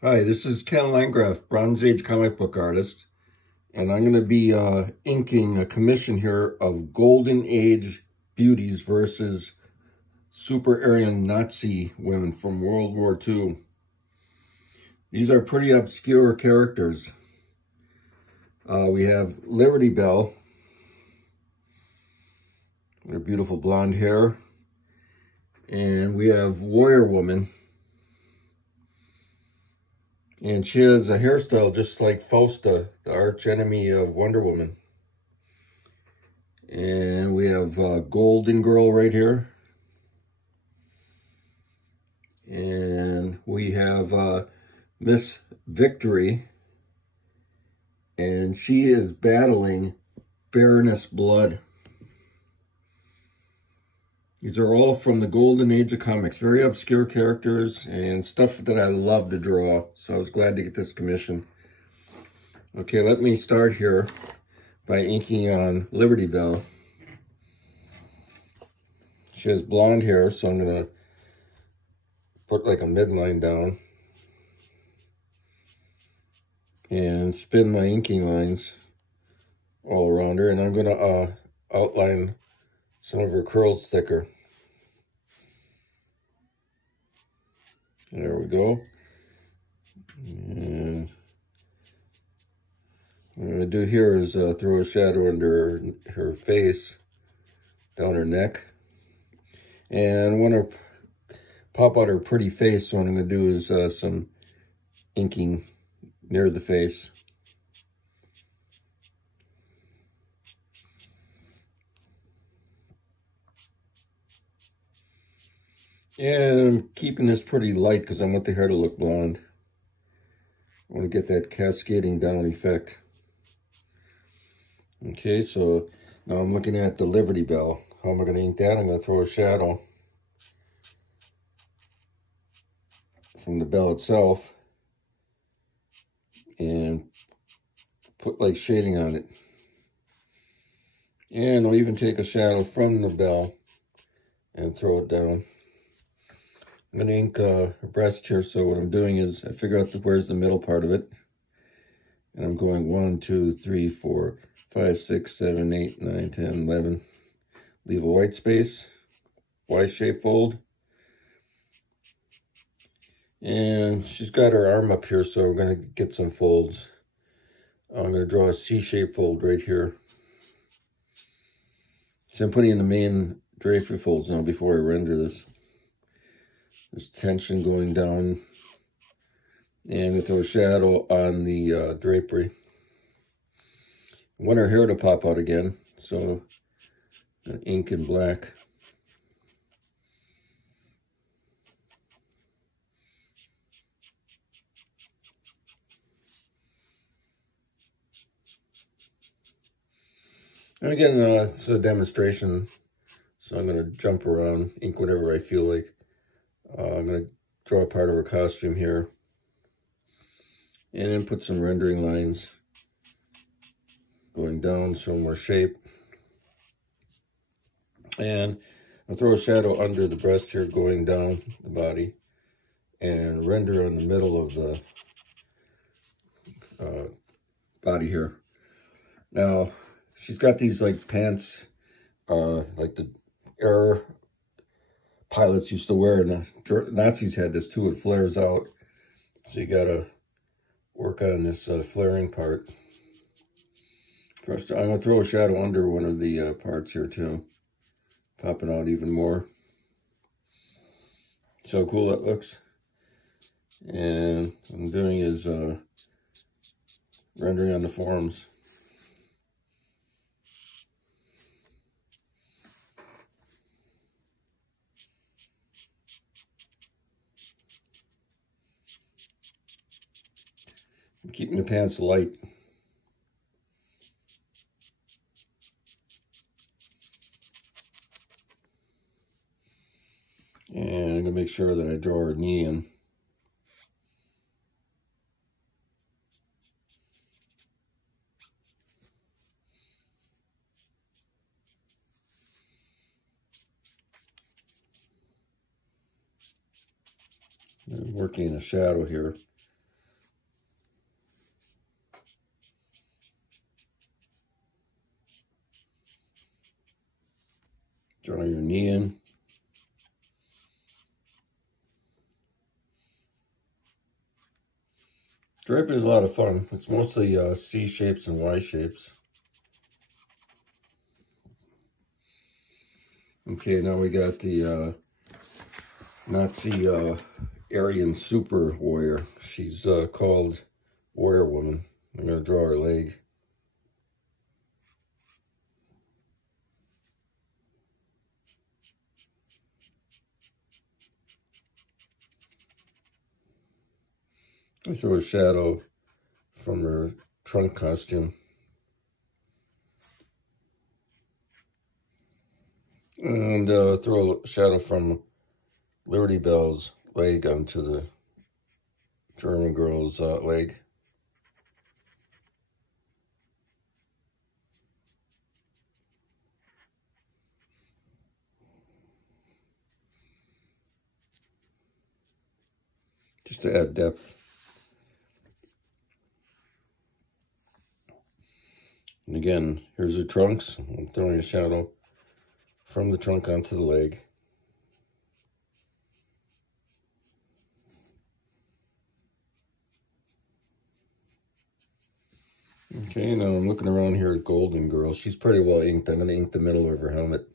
Hi, this is Ken Landgraf, Bronze Age comic book artist, and I'm going to be inking a commission here of Golden Age beauties versus Super Aryan Nazi women from World War II. These are pretty obscure characters. We have Liberty Bell, her beautiful blonde hair, and we have Warrior Woman. And she has a hairstyle just like Fausta, the arch enemy of Wonder Woman. And we have Golden Girl right here. And we have Miss Victory. And she is battling Baroness Blood. These are all from the Golden Age of comics. Very obscure characters and stuff that I love to draw. So I was glad to get this commission. Okay, let me start here by inking on Liberty Bell. She has blonde hair, so I'm going to put like a midline down and spin my inking lines all around her. And I'm going to outline some of her curls thicker. There we go. And what I'm going to do here is throw a shadow under her face, down her neck. And I want to pop out her pretty face, so what I'm going to do is some inking near the face. And I'm keeping this pretty light because I want the hair to look blonde. I want to get that cascading down effect. Okay, so now I'm looking at the Liberty Bell. How am I going to ink that? I'm going to throw a shadow from the bell itself and put like shading on it. And I'll even take a shadow from the bell and throw it down. I'm going to ink a breast here, so what I'm doing is I figure out where's the middle part of it. And I'm going 1, 2, 3, 4, 5, 6, 7, 8, 9, 10, 11. Leave a white space, Y-shaped fold. And she's got her arm up here, so we're going to get some folds. I'm going to draw a C-shaped fold right here. So I'm putting in the main drapery folds now before I render this. There's tension going down. And I'm going to throw a shadow on the drapery. I want her hair to pop out again, so ink in black. And again, it's a demonstration, so I'm going to jump around, ink whatever I feel like. I'm going to draw a part of her costume here. And then put some rendering lines going down, show more shape. And I'll throw a shadow under the breast here going down the body. And render in the middle of the body here. Now, she's got these like pants, like the air pilots used to wear, and the Nazis had this too. It flares out, so you gotta work on this flaring part. First, I'm gonna throw a shadow under one of the parts here too, pop it out even more. See how cool that looks. And what I'm doing is rendering on the forms. I'm keeping the pants light. And I'm going to make sure that I draw her knee in. I'm working in a shadow here your knee in. Draping is a lot of fun. It's mostly C shapes and Y shapes. Okay, now we got the Nazi Aryan super warrior. She's called Warrior Woman. I'm going to draw her leg. I throw a shadow from her trunk costume. And throw a shadow from Liberty Bell's leg onto the German girl's leg. Just to add depth. And again, here's her trunks. I'm throwing a shadow from the trunk onto the leg. Okay, now I'm looking around here at Golden Girl. She's pretty well inked. I'm going to ink the middle of her helmet.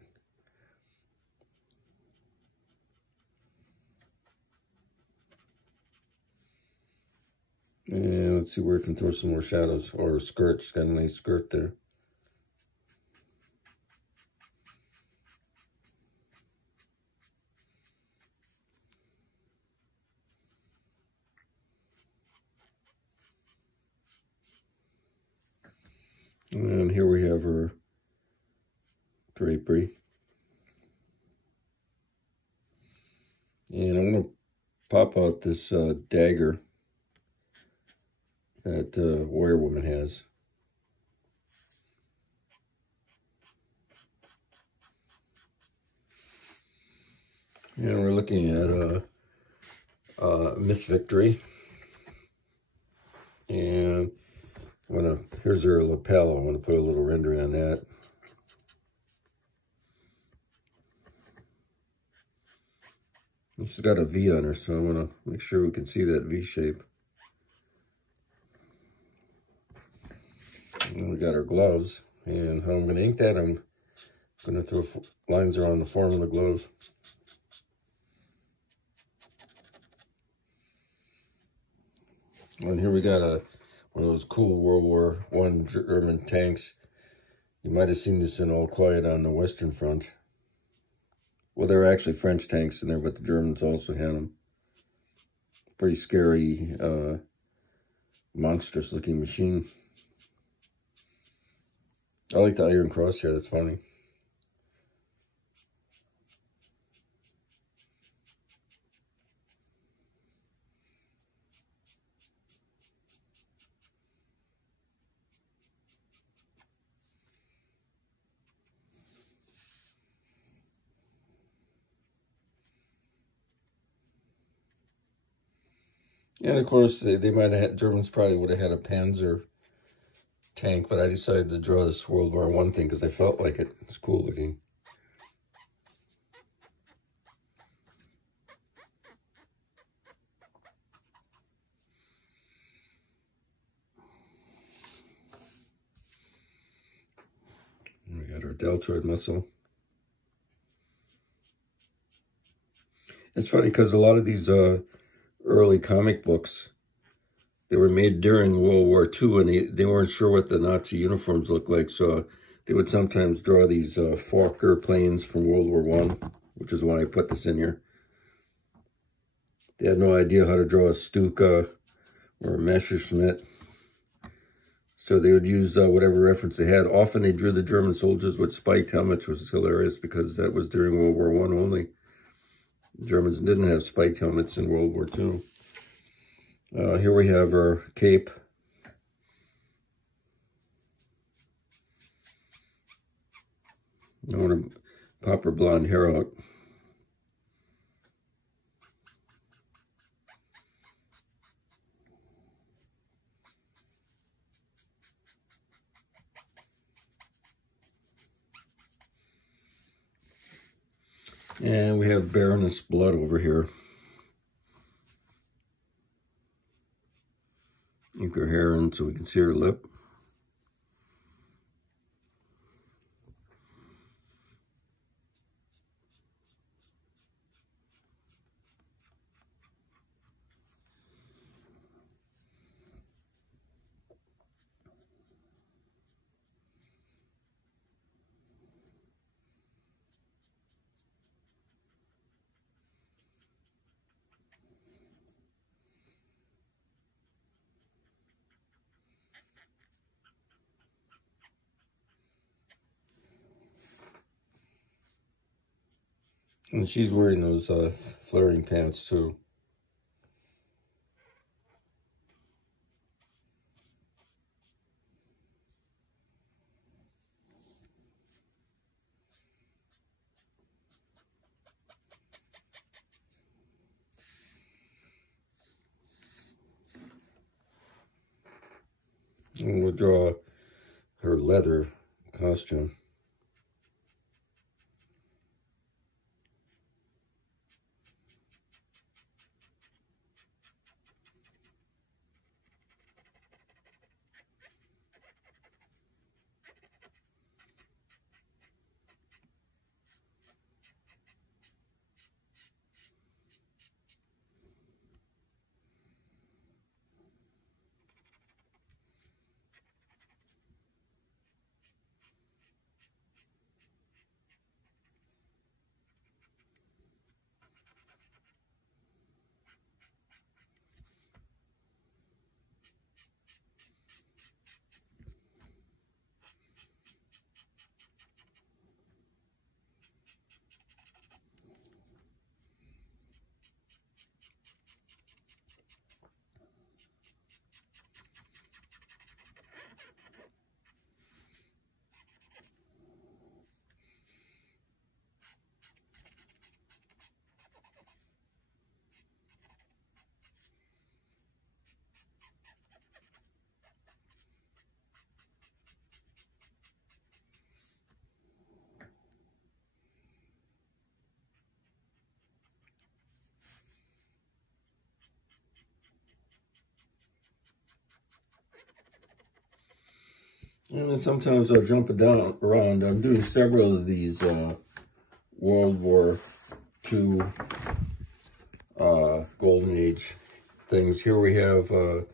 And let's see where I can throw some more shadows. Or her skirt. She's got a nice skirt there. And here we have her drapery. And I'm going to pop out this dagger that Warrior Woman has. And we're looking at Miss Victory. And here's her lapel. I'm going to put a little rendering on that. She's got a V on her, so I'm going to make sure we can see that V shape. And we got our gloves. And how I'm going to ink that, I'm going to throw lines around the form of the gloves. And here we got one of those cool World War I German tanks. You might have seen this in All Quiet on the Western Front. Well, there were actually French tanks in there, but the Germans also had them. Pretty scary, monstrous-looking machine. I like the iron cross here. That's funny. And of course, they might have had, Germans probably would have had a Panzer tank, but I decided to draw this World War I thing because I felt like it. It's cool looking. And we got our Deltoid Muscle. It's funny because a lot of these early comic books, they were made during World War II, and they weren't sure what the Nazi uniforms looked like, so they would sometimes draw these Fokker planes from World War I, which is why I put this in here. They had no idea how to draw a Stuka or a Messerschmitt, so they would use whatever reference they had. Often they drew the German soldiers with spiked helmets, which was hilarious because that was during World War I only. The Germans didn't have spiked helmets in World War II. Here we have our cape. I want to pop her blonde hair out. And we have Baroness Blood over here. Ink her hair in so we can see her lip. And she's wearing those flaring pants too. And we'll draw her leather costume. And then sometimes I'll jump it down around. I'm doing several of these World War II Golden Age things. Here we have, I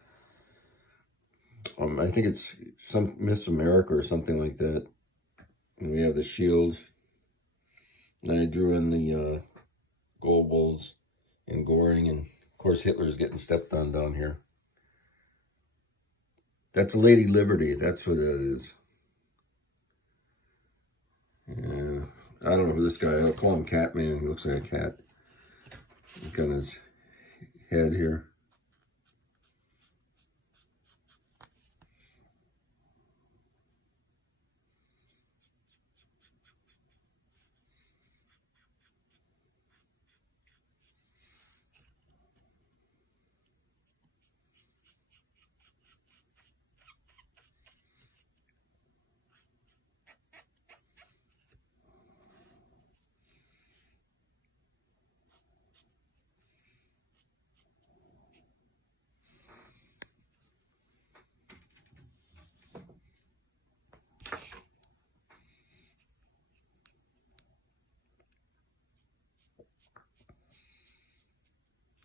think it's some Miss America or something like that. And we have the shield. And I drew in the Goebbels and Goring, and of course Hitler's getting stepped on down here. That's Lady Liberty. That's what that is. Yeah, I don't know who this guy. I'll call him Catman. He looks like a cat. Look on his head here.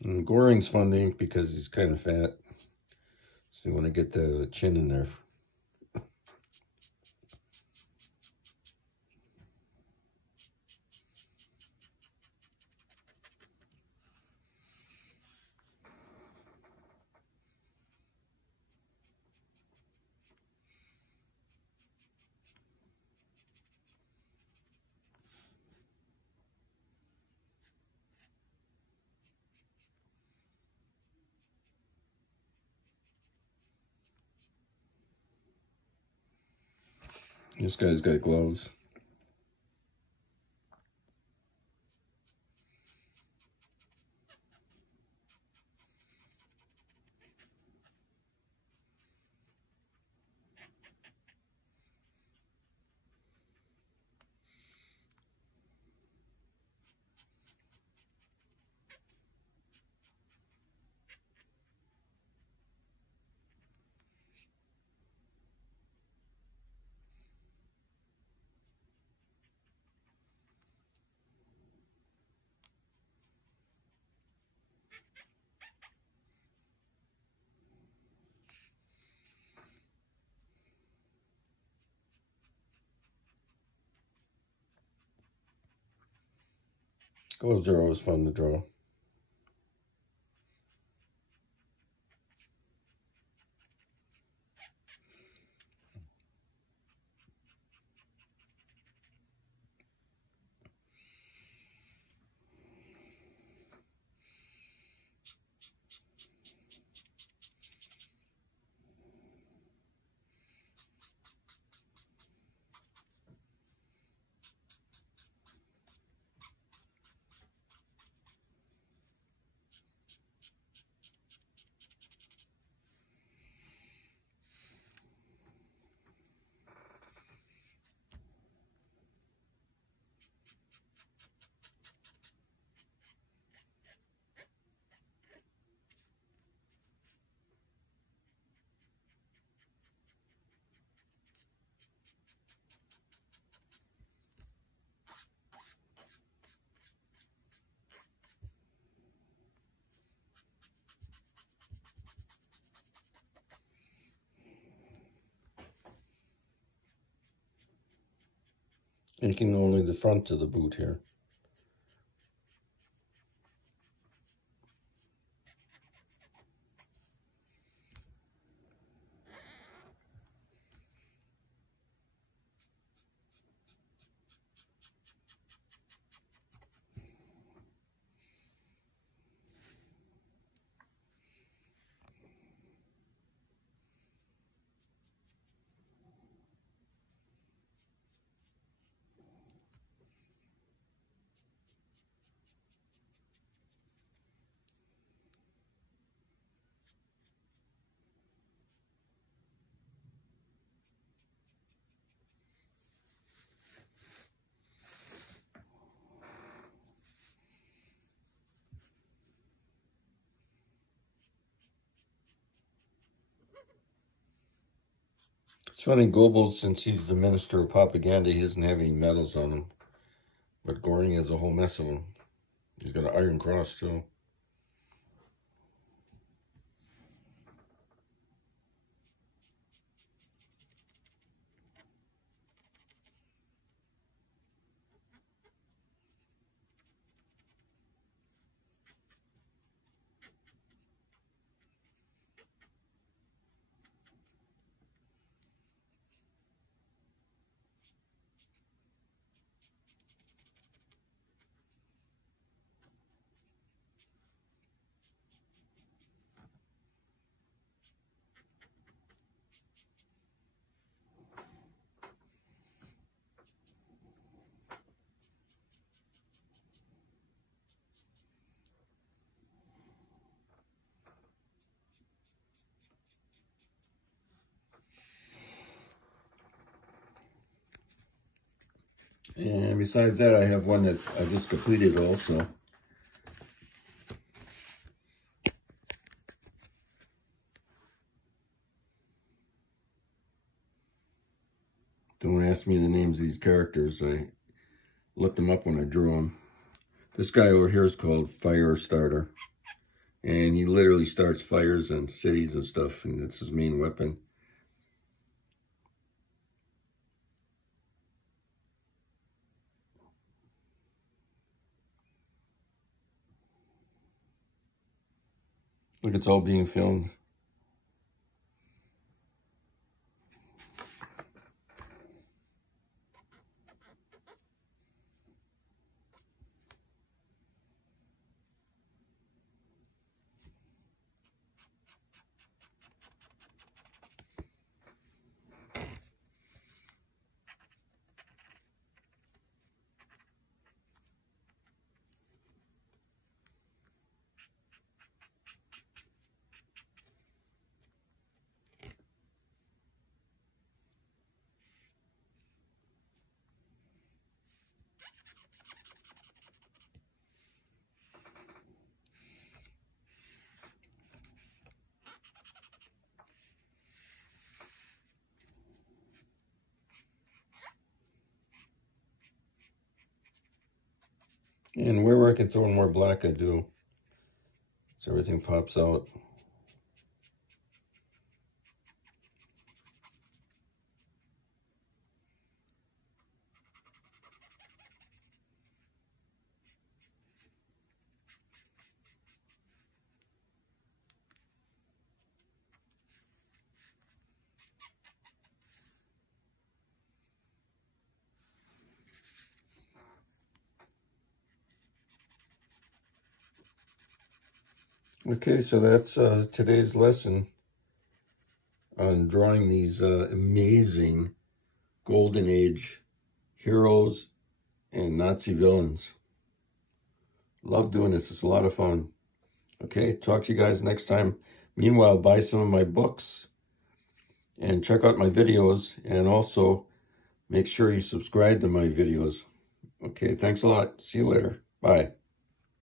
And Goring's funny because he's kind of fat. So you want to get the chin in there. This guy's got gloves. Those are always fun to draw. Inking only the front of the boot here. It's funny, Goebbels, since he's the minister of propaganda, he doesn't have any medals on him. But Goring has a whole mess of them. He's got an Iron Cross, too. And besides that, I have one that I just completed also. Don't ask me the names of these characters. I looked them up when I drew them. This guy over here is called Fire Starter. And he literally starts fires and cities and stuff, and that's his main weapon. Look, it's all being filmed. And wherever I can throw in more black, I do. So everything pops out. Okay, so that's today's lesson on drawing these amazing Golden Age heroes and Nazi villains. Love doing this. It's a lot of fun. Okay, talk to you guys next time. Meanwhile, buy some of my books and check out my videos, and also make sure you subscribe to my videos. Okay, thanks a lot. See you later. Bye.